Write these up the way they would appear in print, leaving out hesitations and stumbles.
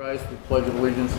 Rise, we pledge allegiance.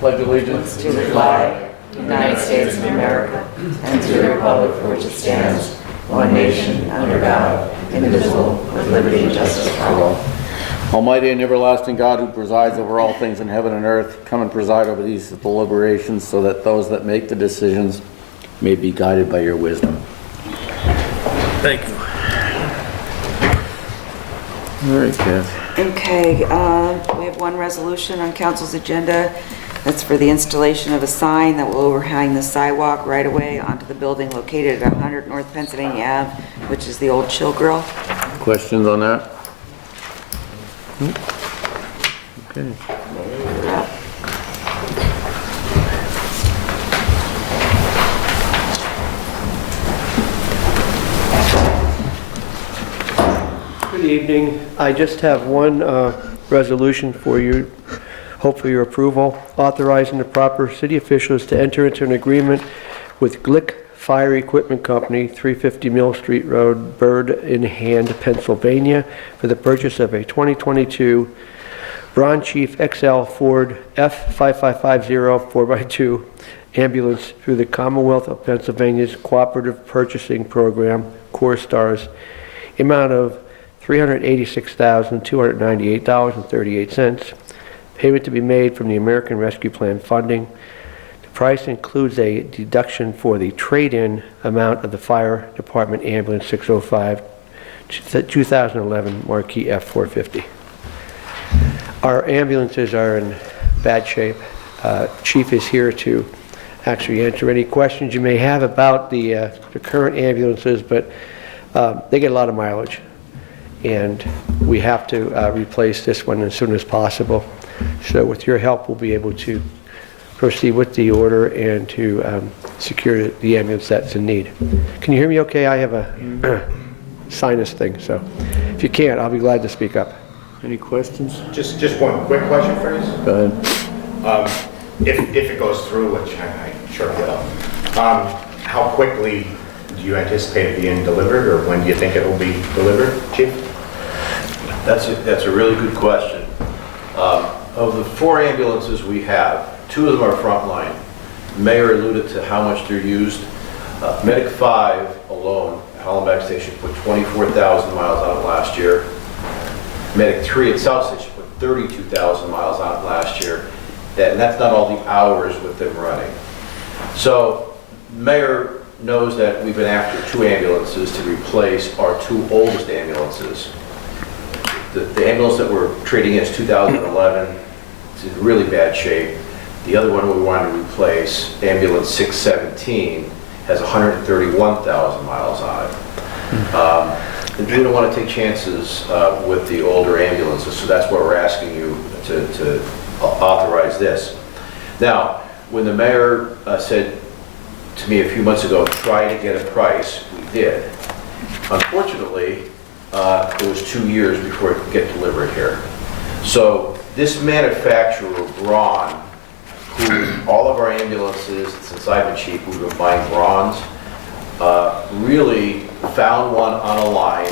Pledge allegiance to the flag, United States of America, and to the republic for which it stands, one nation, under God, indivisible, with liberty and justice for all. Almighty and everlasting God, who presides over all things in heaven and earth, come and preside over these deliberations so that those that make the decisions may be guided by your wisdom. Thank you. All right, Kath. Okay, we have one resolution on council's agenda. That's for the installation of a sign that will overhang the sidewalk right away onto the building located at 100 North Pennsylvania Ave, which is the old Chill Grill. Questions on that? Okay. Good evening. I just have one resolution for you, hope for your approval, authorizing the proper city officials to enter into an agreement with Glick Fire Equipment Company, 350 Mill Street Road, Bird in Hand, Pennsylvania, for the purchase of a 2022 Braun Chief XL Ford F5550 4x2 ambulance through the Commonwealth of Pennsylvania's Cooperative Purchasing Program, CoreStars, amount of $386,298.38. Payment to be made from the American Rescue Plan funding. The price includes a deduction for the trade-in amount of the Fire Department Ambulance 605 2011 Marquis F450. Our ambulances are in bad shape. Chief is here to actually answer any questions you may have about the current ambulances, but they get a lot of mileage, and we have to replace this one as soon as possible. So with your help, we'll be able to proceed with the order and to secure the ambulance that's in need. Can you hear me okay? I have a sinus thing, so if you can't, I'll be glad to speak up. Any questions? Just one quick question for you. Go ahead. If it goes through, which I sure will, how quickly do you anticipate it being delivered, or when do you think it will be delivered, Chief? That's a really good question. Of the 4 ambulances we have, 2 of them are frontline. The mayor alluded to how much they're used. Medic 5 alone at Hollenbeck Station put 24,000 miles on it last year. Medic 3 at South Station put 32,000 miles on it last year. And that's not all the hours with them running. So Mayor knows that we've been after 2 ambulances to replace our 2 oldest ambulances. The ambulance that we're trading in is 2011. It's in really bad shape. The other one we wanted to replace, ambulance 617, has 131,000 miles on it. We don't want to take chances with the older ambulances, so that's why we're asking you to authorize this. Now, when the mayor said to me a few months ago, try to get a price, we did. Unfortunately, it was 2 years before it could get delivered here. So this manufacturer, Braun, who all of our ambulances, since I've been chief, we've been buying Brauns, really found one on a line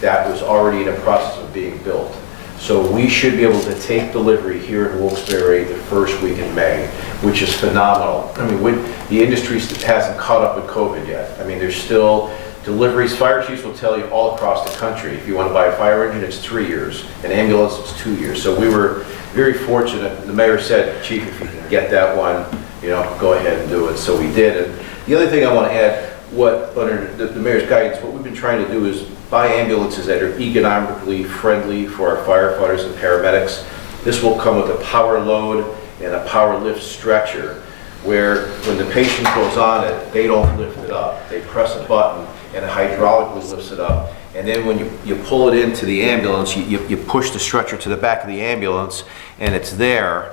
that was already in the process of being built. So we should be able to take delivery here in Wilkes-Barre the first week in May, which is phenomenal. I mean, the industry hasn't caught up with COVID yet. I mean, there's still deliveries. Fire chiefs will tell you all across the country, if you want to buy a fire engine, it's 3 years. An ambulance, it's 2 years. So we were very fortunate. The mayor said, Chief, if you can get that one, you know, go ahead and do it. So we did. And the other thing I want to add, under the mayor's guidance, what we've been trying to do is buy ambulances that are economically friendly for our firefighters and paramedics. This will come with a power load and a power lift stretcher, where when the patient goes on it, they don't lift it up. They press a button and it hydraulically lifts it up. And then when you pull it into the ambulance, you push the stretcher to the back of the ambulance, and it's there.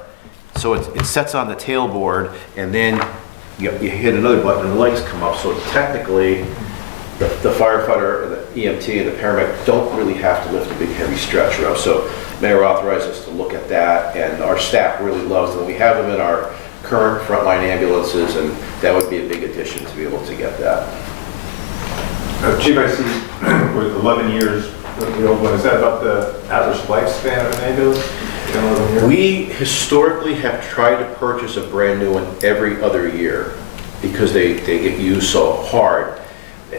So it sets on the tailboard, and then you hit another button and the lights come up. So technically, the firefighter, the EMT, and the paramedic don't really have to lift a big heavy stretcher up. So Mayor authorized us to look at that, and our staff really loves them. We have them in our current frontline ambulances, and that would be a big addition to be able to get that. Chief, I see with 11 years, the old one, is that about the average lifespan of an ambulance? You know, year? We historically have tried to purchase a brand new one every other year because they get used so hard.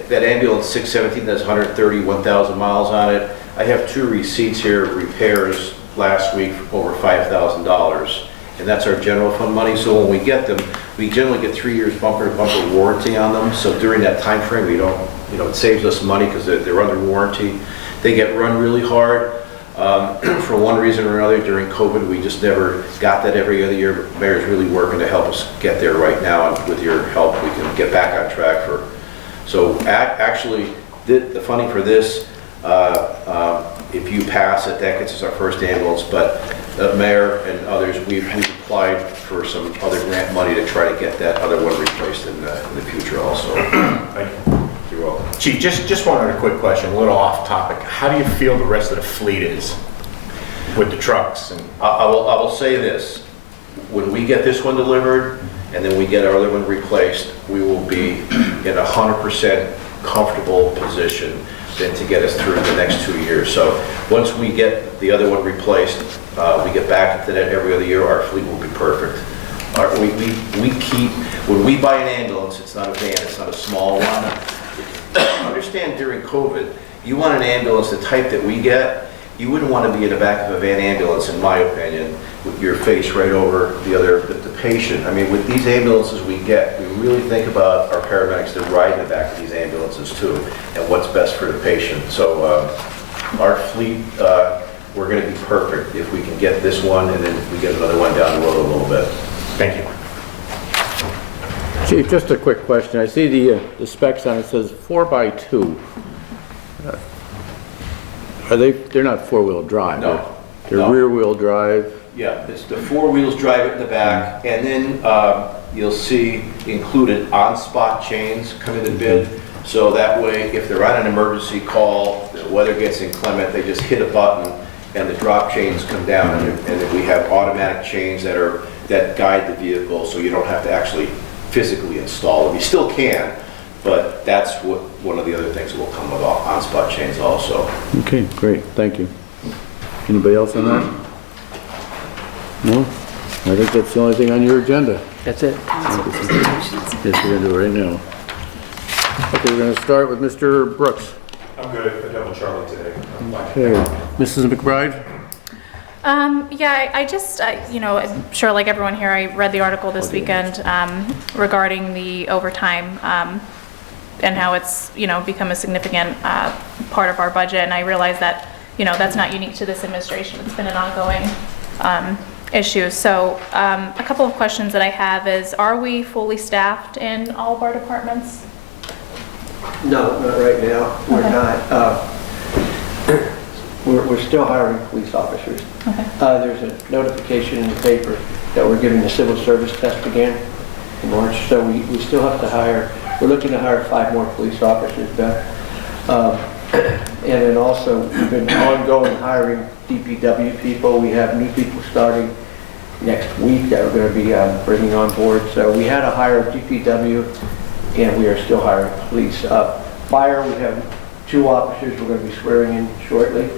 That ambulance 617 has 131,000 miles on it. I have 2 receipts here, repairs last week for over $5,000. And that's our general fund money. So when we get them, we generally get 3 years bumper to bumper warranty on them. So during that time frame, we don't, it saves us money because they're under warranty. They get run really hard. For one reason or another, during COVID, we just never got that every other year. But Mayor's really working to help us get there right now. And with your help, we can get back on track for. So actually, the funding for this, if you pass it, that gets us our first ambulance. But Mayor and others, we've applied for some other grant money to try to get that other one replaced in the future also. Thank you. You're welcome. Chief, just one other quick question, a little off topic. How do you feel the rest of the fleet is with the trucks? And I will say this, when we get this one delivered and then we get our other one replaced, we will be in 100% comfortable position then to get us through the next 2 years. So once we get the other one replaced, we get back into that every other year, our fleet will be perfect. When we buy an ambulance, it's not a van, it's not a small one. Understand during COVID, you want an ambulance, the type that we get, you wouldn't want to be in the back of a van ambulance, in my opinion, with your face right over the patient. I mean, with these ambulances we get, we really think about our paramedics that ride in the back of these ambulances too, and what's best for the patient. So our fleet, we're going to be perfect if we can get this one and then we get another one down the road a little bit. thank you. Chief, just a quick question. I see the specs on it says 4x2. They're not 4-wheel drive? No. They're No. rear-wheel drive? Yeah, it's the 4 wheels drive it in the back, and then you'll see included on-spot chains come in the bid. So that way, if they're on an emergency call, the weather gets inclement, they just hit a button and the drop chains come down, and then we have automatic chains that guide the vehicle, so you don't have to actually physically install them. You still can, but that's one of the other things that will come with on-spot chains also. Okay, great, thank you. Anybody else on that? No? I think that's the only thing on your agenda. That's it. Presentations. Yes, we're gonna do it right now. Okay, we're gonna start with Mr. Brooks. I'm good. I dealt with Charlie today. I'm fine. Okay, Mrs. McBride? Yeah, I just, I'm sure like everyone here, I read the article this weekend regarding the overtime and how it's, become a significant part of our budget. And I realize that, that's not unique to this administration. It's been an ongoing issue. So a couple of questions that I have is, are we fully staffed in all of our departments? No, not right now. We're Okay. not. We're still hiring police officers. Okay. There's a notification in the paper that we're giving the civil service test again in March, so we still have to hire, we're looking to hire 5 more police officers back. And then also, we've been ongoing hiring DPW people. We have new people starting next week that we're going to be bringing on board. So we had to hire DPW, and we are still hiring police. Fire, we have 2 officers we're going to be swearing in shortly.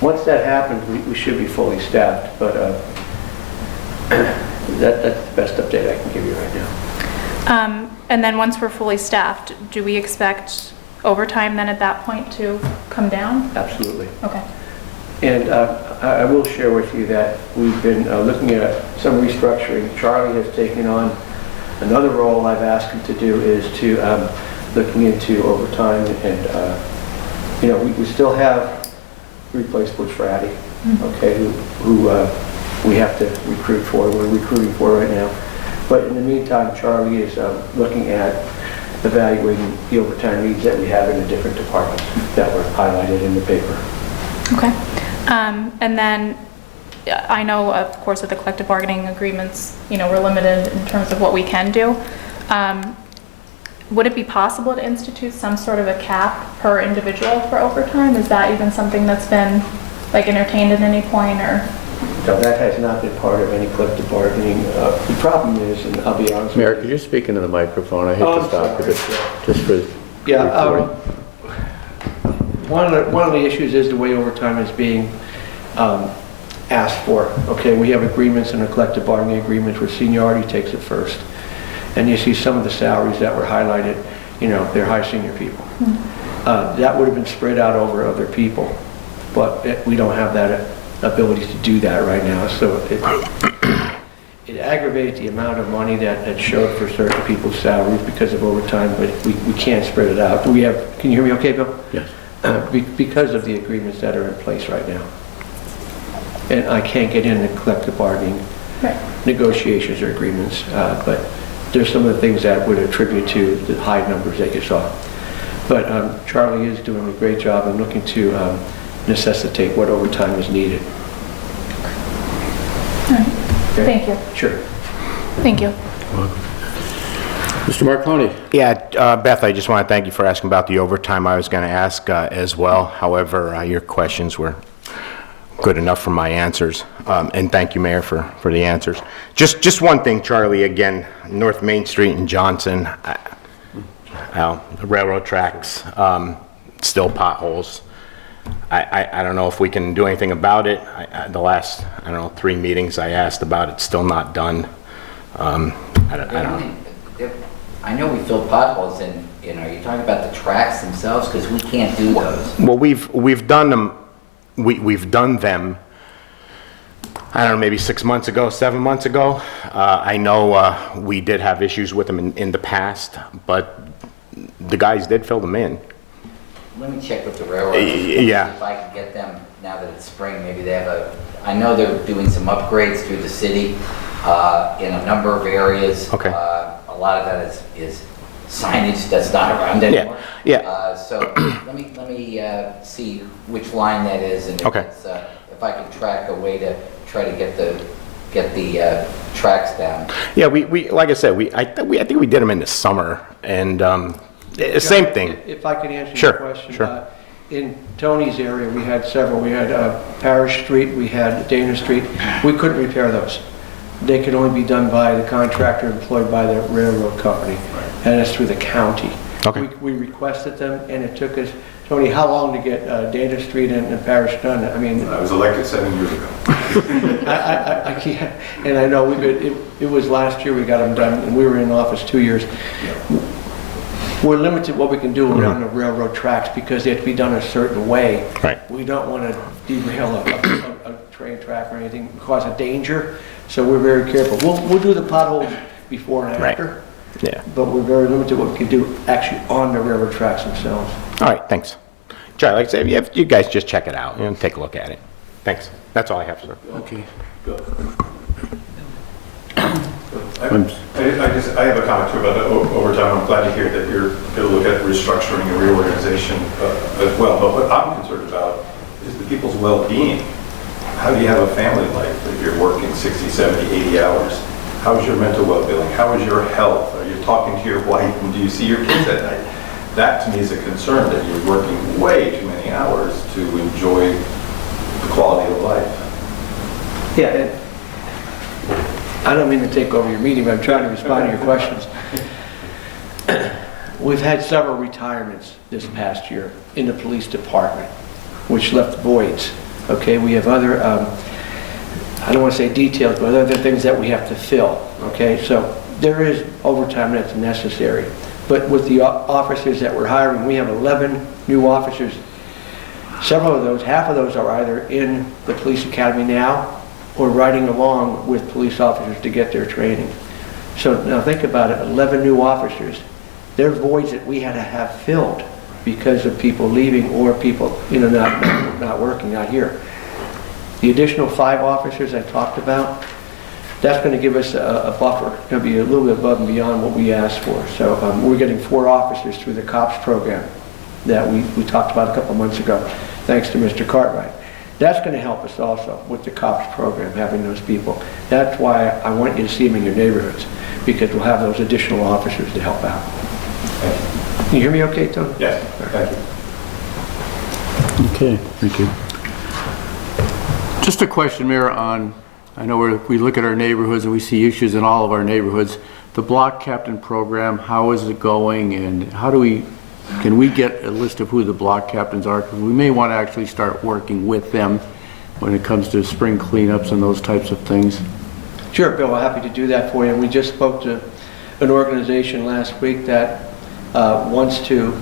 Once that happens, we should be fully staffed, but that's the best update I can give you right now. And then once we're fully staffed, do we expect overtime then at that point to come down? Absolutely. Okay. And I will share with you that we've been looking at some restructuring. Charlie has taken on another role I've asked him to do is to looking into overtime, and we still have replace Butch Ratty, okay, who we have to recruit for. We're recruiting for right now. But in the meantime, Charlie is looking at evaluating the overtime needs that we have in the different departments that were highlighted in the paper. Okay. And then I know, of course, that the collective bargaining agreements, we're limited in terms of what we can do. Would it be possible to institute some sort of a cap per individual for overtime? Is that even something that's been entertained at any point, or? No, that has not been part of any collective bargaining. The problem is, and I'll be honest Mayor, with could you. you speak into the microphone? I hate Oh, to stop you, sorry. but just for recording. One of the issues is the way overtime is being asked for. Okay, we have agreements and collective bargaining agreements where seniority takes it first. And you see some of the salaries that were highlighted, you know, they're high senior people. That would have been spread out over other people, but we don't have that ability to do that right now. So it aggravates the amount of money that showed for certain people's salaries because of overtime, but we can't spread it out. Can you hear me okay, Bill? Yes. Because of the agreements that are in place right now. And I can't get into collective bargaining negotiations or agreements, but there's some of the things that would attribute to the high numbers that you saw. But Charlie is doing a great job in looking to necessitate what overtime is needed. All right. Okay? Thank you. Sure. Thank you. Mr. Marconi? Yeah, Beth, I just want to thank you for asking about the overtime. I was going to ask as well. However, your questions were good enough for my answers. And thank you, Mayor, for the answers. Just one thing, Charlie, again, North Main Street in Johnson, the railroad tracks, still potholes. I don't know if we can do anything about it. The last, 3 meetings I asked about it, still not done. I don't know. I know we fill potholes in, are you talking about the tracks themselves? Because we can't do those. Well, we've done them, we've done them, I don't know, maybe 6 months ago, 7 months ago. I know we did have issues with them in the past, but the guys did fill them in. Let me check with the railroad. Yeah. See if I can get them, now that it's spring, maybe they have I know they're doing some upgrades through the city in a number of areas. Okay. A lot of that is signage that's not around anymore. Yeah. So let me see which line that is, and Okay. if I can track a way to try to get the tracks down. Yeah, we like I said, I think we did them in the summer, and same thing. If I could answer Sure, your question. sure. In Tony's area, we had several. We had Parish Street, we had Dana Street. We couldn't repair those. They could only be done by the contractor employed by the railroad company, and it's through the county. Okay. We requested them, and it took us, Tony, how long to get Dana Street and Parish done? I mean, I was elected 7 years ago. I can't, and I know it was last year we got them done, and we were in office 2 years. We're limited what we can do around the railroad tracks because they have to be done a certain way. Right. We don't want to derail a train track or anything, cause a danger, so we're very careful. We'll do the potholes before and Right. after, Yeah. but we're very limited what we can do actually on the railroad tracks themselves. All right, thanks. Charlie, like I said, you guys just check it out, take a look at it. Thanks. That's all I have, sir. Okay. I have a comment too about the overtime. I'm glad to hear that you're going to look at restructuring and reorganization as well. But what I'm concerned about is the people's well-being. How do you have a family life if you're working 60, 70, 80 hours? How is your mental well-being? How is your health? Are you talking to your wife, and do you see your kids at night? That to me is a concern, that you're working way too many hours to enjoy the quality of life. Yeah, and I don't mean to take over your meeting, but I'm trying to respond to your questions. We've had several retirements this past year in the police department, which left voids. Okay, we have other, I don't want to say details, but other things that we have to fill. Okay, so there is overtime that's necessary. But with the officers that we're hiring, we have 11 new officers. Several of those, half of those are either in the police academy now or riding along with police officers to get their training. So now think about it, 11 new officers. There are voids that we had to have filled because of people leaving or people, not working, not here. The additional 5 officers I talked about, that's going to give us a buffer. It's going to be a little bit above and beyond what we asked for. So we're getting 4 officers through the COPS program that we talked about a couple months ago, thanks to Mr. Cartwright. That's going to help us also with the COPS program, having those people. That's why I want you to see them in your neighborhoods, because we'll have those additional officers to help out. Can you hear me okay, Tony? Yes, thank you. Okay, thank you. Just a question, Mayor, on, I know we look at our neighborhoods and we see issues in all of our neighborhoods. The block captain program, how is it going, and can we get a list of who the block captains are? Because we may want to actually start working with them when it comes to spring cleanups and those types of things? Sure, Bill, I'm happy to do that for you. We just spoke to an organization last week that wants to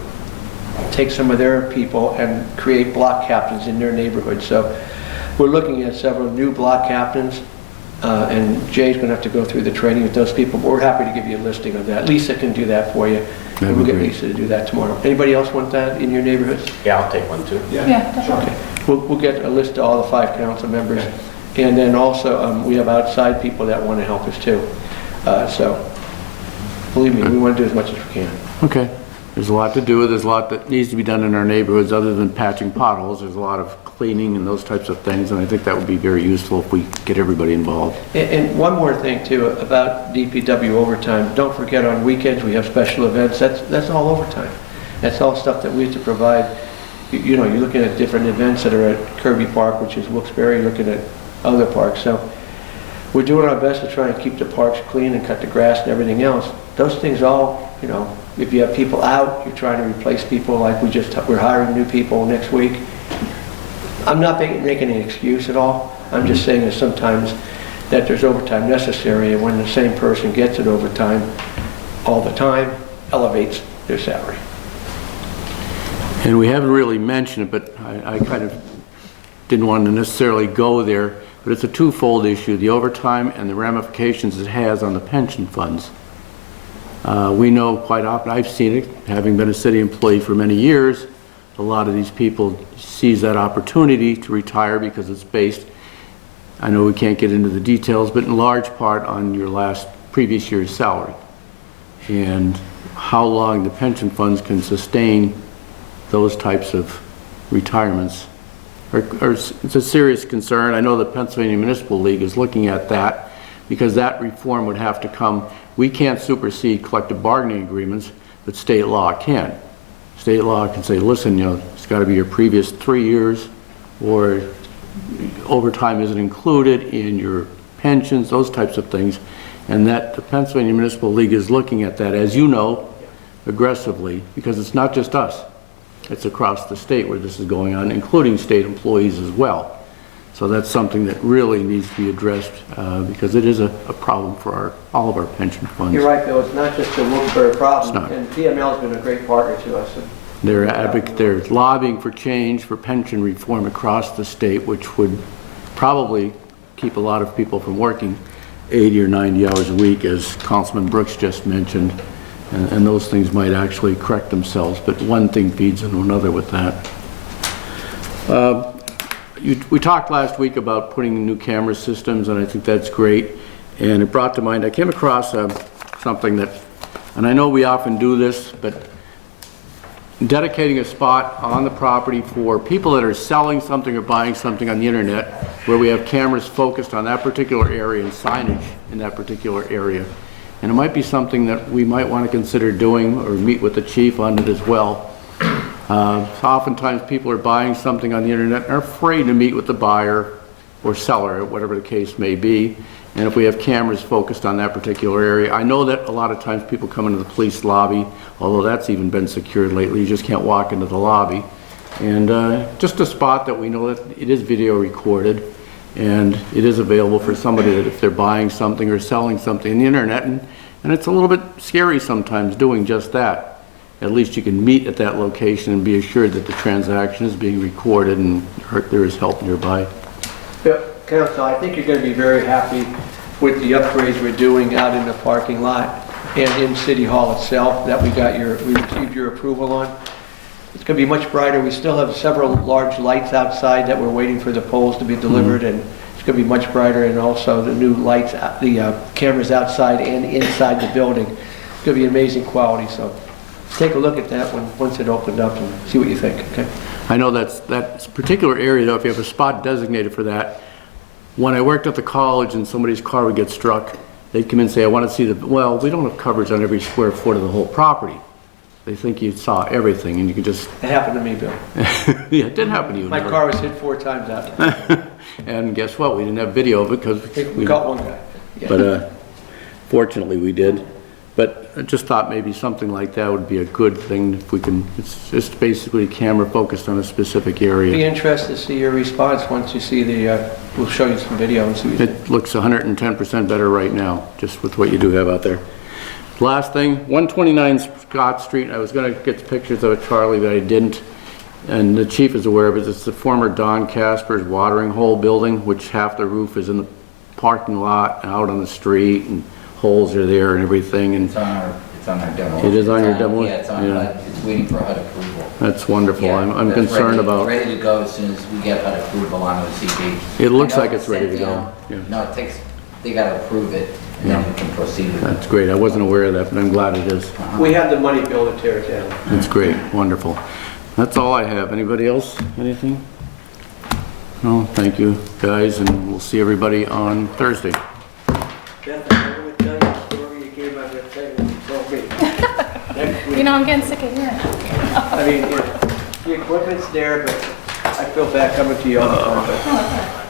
take some of their people and create block captains in their neighborhood. So we're looking at several new block captains, and Jay's going to have to go through the training with those people, but we're happy to give you a listing of that. Lisa can do that for you. That'd We'll be get great. Lisa to do that tomorrow. Anybody else want that in your neighborhoods? Yeah, I'll take one too. Yeah, definitely. Okay. We'll get a list of all the 5 council members. And then also, we have outside people that want to help us too. So, believe me, we want to do as much as we can. Okay. There's a lot to do. There's a lot that needs to be done in our neighborhoods other than patching potholes. There's a lot of cleaning and those types of things, and I think that would be very useful if we get everybody involved. And one more thing too, about DPW overtime. Don't forget on weekends, we have special events. That's all overtime. That's all stuff that we have to provide. You know, you're looking at different events that are at Kirby Park, which is Wilkes-Barre, you're looking at other parks. So we're doing our best to try and keep the parks clean and cut the grass and everything else. Those things all, you know, if you have people out, you're trying to replace people, like we're hiring new people next week. I'm not making an excuse at all. I'm just saying that sometimes that there's overtime necessary, and when the same person gets it overtime all the time, elevates their salary. And we haven't really mentioned it, but I kind of didn't want to necessarily go there, but it's a twofold issue, the overtime and the ramifications it has on the pension funds. We know quite often, I've seen it, having been a city employee for many years, a lot of these people seize that opportunity to retire because it's based, I know we can't get into the details, but in large part on your previous year's salary. And how long the pension funds can sustain those types of retirements. It's a serious concern. I know the Pennsylvania Municipal League is looking at that because that reform would have to come. We can't supersede collective bargaining agreements, but state law can. State law can say, listen, you know, it's got to be your previous 3 years, or overtime isn't included in your pensions, those types of things. And that the Pennsylvania Municipal League is looking at that, as you know, aggressively, because it's not just us. It's across the state where this is going on, including state employees as well. So that's something that really needs to be addressed because it is a problem for all of our pension funds. You're right, Bill. It's not just a Wilkes-Barre problem, It's not. and PML has been a great partner to us. They're lobbying for change for pension reform across the state, which would probably keep a lot of people from working 80 or 90 hours a week, as Councilman Brooks just mentioned. And those things might actually correct themselves, but one thing feeds into another with that. We talked last week about putting in new camera systems, and I think that's great. And it brought to mind, I came across something that, and I know we often do this, but dedicating a spot on the property for people that are selling something or buying something on the internet, where we have cameras focused on that particular area and signage in that particular area. And it might be something that we might want to consider doing, or meet with the chief on it as well. So oftentimes people are buying something on the internet and are afraid to meet with the buyer or seller, whatever the case may be. And if we have cameras focused on that particular area, I know that a lot of times people come into the police lobby, although that's even been secured lately, you just can't walk into the lobby. And just a spot that we know that it is video recorded, and it is available for somebody that if they're buying something or selling something on the internet, and it's a little bit scary sometimes doing just that. At least you can meet at that location and be assured that the transaction is being recorded and there is help nearby. Yep, Council, I think you're going to be very happy with the upgrades we're doing out in the parking lot and in City Hall itself that we received your approval on. It's going to be much brighter. We still have several large lights outside that we're waiting for the poles to be delivered, and it's going to be much brighter, and also the new lights, the cameras outside and inside the building. It's going to be amazing quality, so take a look at that once it opened up and see what you think, okay? I know that particular area, though, if you have a spot designated for that, when I worked at the college and somebody's car would get struck, they'd come in and say, I want to see well, we don't have coverage on every square foot of the whole property. They think you saw everything, and you could just... It happened to me, Bill. Yeah, it did happen to you. My car was hit 4 times out there. And guess what? We didn't have video of it because... We caught one guy. Yeah. But fortunately we did. But I just thought maybe something like that would be a good thing if we can, it's just basically a camera focused on a specific Be area. interested to see your response once you see we'll show you some video and see what you think. It looks 110% better right now, just with what you do have out there. Last thing, 129 Scott Street, I was gonna get pictures of it, Charlie, but I didn't. And the chief is aware of it. It's the former Don Casper's watering hole building, which half the roof is in the parking lot and out on the street, and holes are there and everything, and It's on our demo. It is on your demo? Yeah, it's on, Yeah. it's waiting for HUD approval. that's wonderful. Yeah, I'm that's concerned ready- about, Ready to go as soon as we get HUD approval on OCD. It looks I know like it's ready to sent go, down. yeah. No, it takes, they gotta approve it, and then we can proceed with it. that's great. I wasn't aware of that, but I'm glad it is. We have the money to build it, tear it down. That's great, wonderful. That's all I have. Anybody else? Anything? No, thank you, guys, and we'll see everybody on Thursday. Beth, I never would tell you the story you came out of that when you told me. Next week. You know, I'm getting sick of hearing it. I mean, the equipment's there, but I feel bad coming to you all the time. But